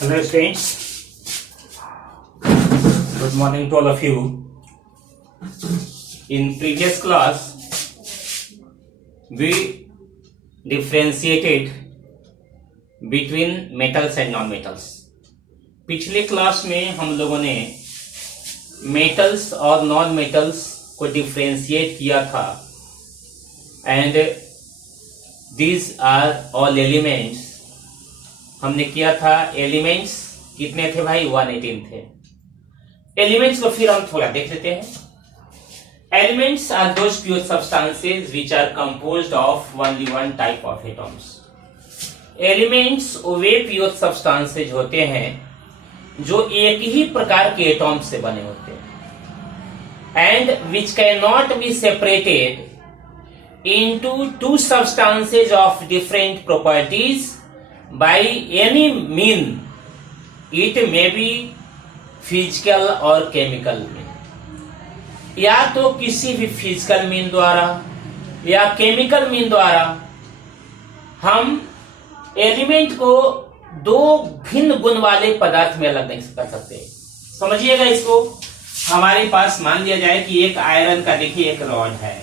Hello students, good morning to all of you. In previous class, we differentiated between metals and non-metals. पिछले class में हम लोगों ने metals और non metals को डिफ्रेंशिएट किया था and these are all elements. हमने किया था एलिमेंट्स कितने थे भाई? 118 थे. एलिमेंट्स को फिर हम थोड़ा देख लेते हैं. Elements are those pure substances which are composed of only one type of atoms. Elements वे प्योर सब्सटेंसेस होते हैं जो एक ही प्रकार के एटॉम्स से बने होते हैं and which can not be separated into two substances of different properties by any mean. It may be physical और chemical में, या तो किसी भी फिजिकल मीन द्वारा या केमिकल मीन द्वारा हम एलिमेंट को दो भिन्न गुण वाले पदार्थ में अलग नहीं कर सकते. समझिएगा इसको. हमारे पास मान लिया जाए कि एक आयरन का देखिए एक रॉड है,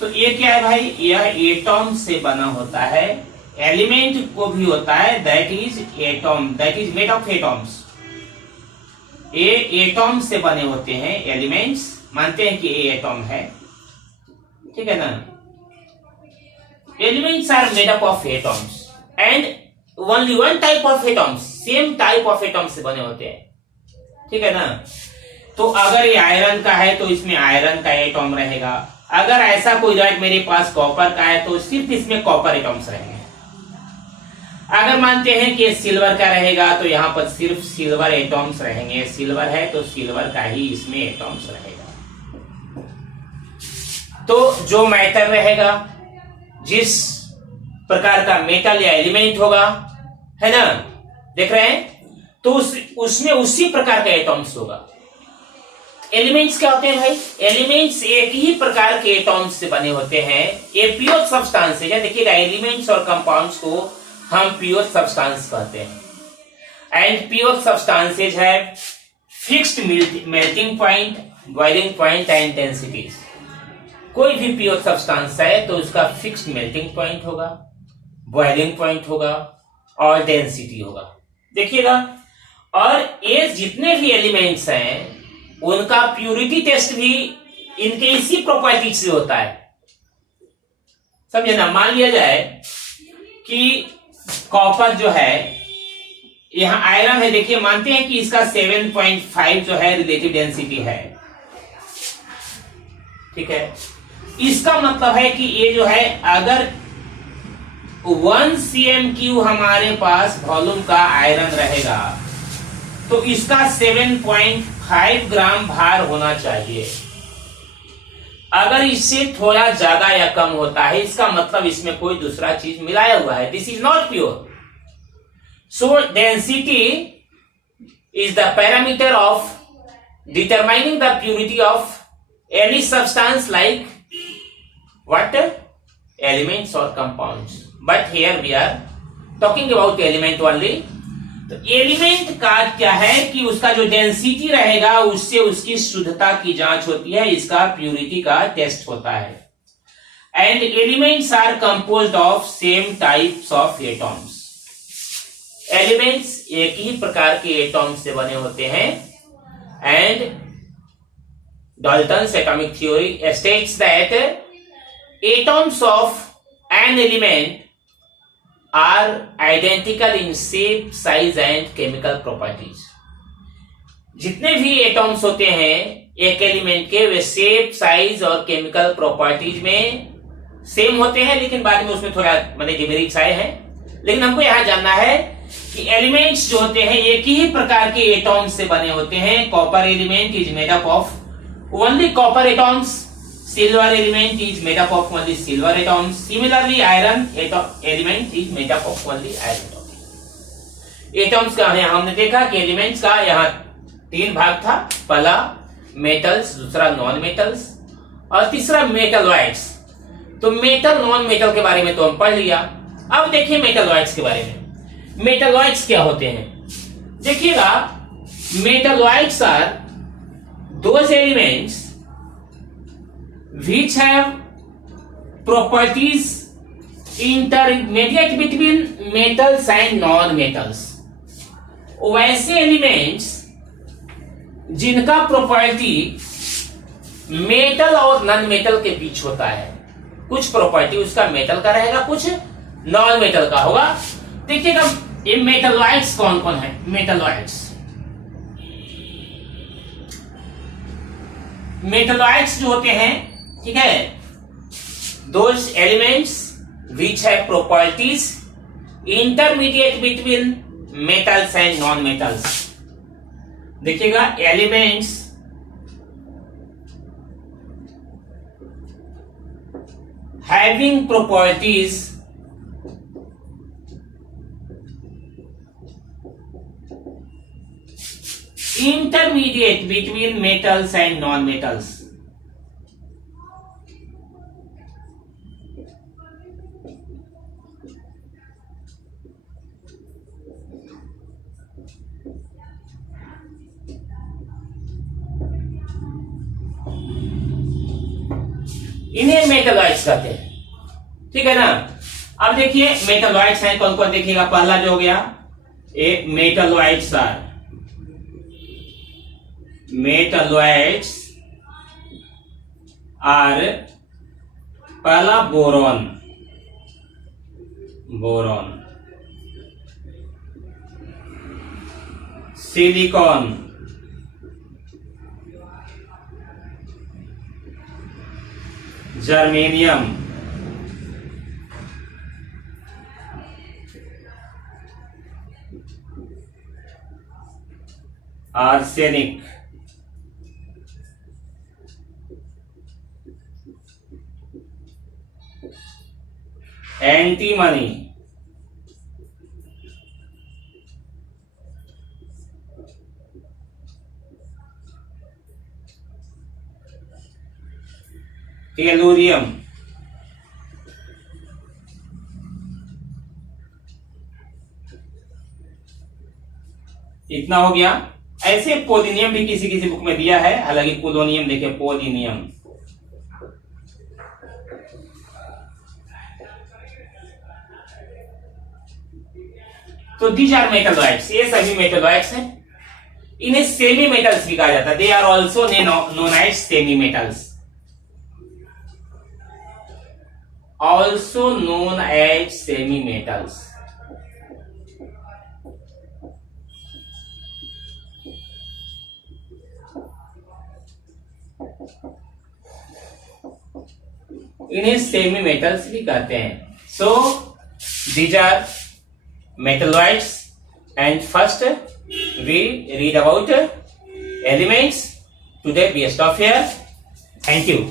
तो ये क्या है भाई? यह एटॉम से बना होता है. एलिमेंट को भी होता है, that is atom, that is made of atoms. ये एटॉम से बने होते हैं एलिमेंट्स. मानते हैं कि ये एटॉम है, ठीक है ना. Elements are made up of atoms and only one type of atoms, same type of atom से बने होते हैं, ठीक है ना. तो अगर ये आयरन का है तो इसमें आयरन का एटॉम रहेगा. अगर ऐसा कोई रॉड मेरे पास कॉपर का है तो सिर्फ इसमें कॉपर एटॉम्स रहेंगे. अगर मानते हैं कि सिल्वर का रहेगा तो यहां पर सिर्फ सिल्वर एटॉम्स रहेंगे. सिल्वर है तो सिल्वर का ही इसमें एटॉम्स रहेगा. तो जो मैटर रहेगा, जिस प्रकार का मेटल या एलिमेंट होगा, है ना, देख रहे हैं, तो उसमें उसी प्रकार का एटॉम्स होगा. एलिमेंट्स क्या होते हैं भाई? एलिमेंट्स एक ही प्रकार के एटॉम्स से बने होते हैं. ये प्योर सब्सटेंसेस है. देखिएगा, एलिमेंट्स और कंपाउंड्स को हम प्योर सब्सटेंस कहते हैं एंड प्योर सब्सटेंसेज है fixed melting point, boiling point and densities. कोई भी प्योर सब्सटेंस है तो उसका फिक्स्ड मेल्टिंग पॉइंट होगा, बॉइलिंग पॉइंट होगा और डेंसिटी होगा. देखिएगा, और ये जितने भी एलिमेंट्स हैं उनका प्यूरिटी टेस्ट भी इनके इसी प्रॉपर्टी से होता है. समझे ना. मान लिया जाए कि कॉपर जो है, यहां आयरन है, देखिए मानते हैं कि इसका 7.5 जो है रिलेटिव डेंसिटी है, ठीक है. इसका मतलब है कि ये जो है, अगर 1 cm³ हमारे पास वॉल्यूम का आयरन रहेगा तो इसका 7.5 ग्राम भार होना चाहिए. अगर इससे थोड़ा ज्यादा या कम होता है, इसका मतलब इसमें कोई दूसरा चीज मिलाया हुआ है. This is not pure. So density is the parameter of determining the purity of any substance like what? Elements और compounds. But here we are talking about element only. तो एलिमेंट का क्या है कि उसका जो डेंसिटी रहेगा उससे उसकी शुद्धता की जांच होती है, इसका प्यूरिटी का टेस्ट होता है. And elements are composed of same types of atoms. Elements एक ही प्रकार के एटॉम्स से बने होते हैं and Dalton's atomic theory states that atoms of an element are identical in shape, size and chemical properties. जितने भी एटॉम्स होते हैं एक एलिमेंट के, वे शेप, साइज और केमिकल प्रॉपर्टीज में सेम होते हैं, लेकिन बाद में उसमें थोड़ा मतलब डिमेरिट्स आए हैं. लेकिन हमको यहां जानना है कि एलिमेंट्स जो होते हैं एक ही प्रकार के एटॉम्स से बने होते हैं. Copper element is made up of only copper atoms. Silver element is made up of only silver atoms. Similarly, iron element is made up of only iron atoms. Atoms का है, हमने देखा कि एलिमेंट्स का यहाँ 3 भाग था. पहला मेटल्स, दूसरा नॉन मेटल्स और तीसरा मेटलॉइड्स. तो मेटल नॉन मेटल के बारे में तो हम पढ़ लिया. अब देखिए मेटलॉइड्स के बारे में. मेटलॉइड्स क्या होते हैं? देखिएगा, metalloids are those elements which have properties intermediate between metals and non-metals. वैसे एलिमेंट्स जिनका प्रॉपर्टी मेटल और नॉन मेटल के बीच होता है। कुछ प्रॉपर्टी उसका मेटल का रहेगा, कुछ नॉन मेटल का होगा। देखिएगा, ये मेटलॉइड्स कौन कौन है? मेटलॉइड्स जो होते हैं, ठीक है, those elements which have properties intermediate between metals and non metals. देखिएगा, elements having properties intermediate between metals and non metals. इन्हें मेटलॉइड्स कहते हैं, ठीक है ना। अब देखिए मेटलॉइड्स हैं कौन कौन। देखिएगा, पहला जो हो गया, ए मेटलॉइड्स आर पहला boron, silicon, germanium, arsenic, antimony, tellurium, इतना हो गया। ऐसे पोलिनियम भी किसी किसी बुक में दिया है, हालांकि पोलोनियम देखिए, पोलिनियम। तो दीज आर मेटलॉइड्स, ये सभी मेटलॉइड्स हैं। इन्हें सेमी मेटल्स भी कहा जाता है। They are also known as semi metals, also known as semi metals. इन्हें सेमी मेटल्स भी कहते हैं। सो these are metalloids, and first we read about elements. Today we stop here. Thank you.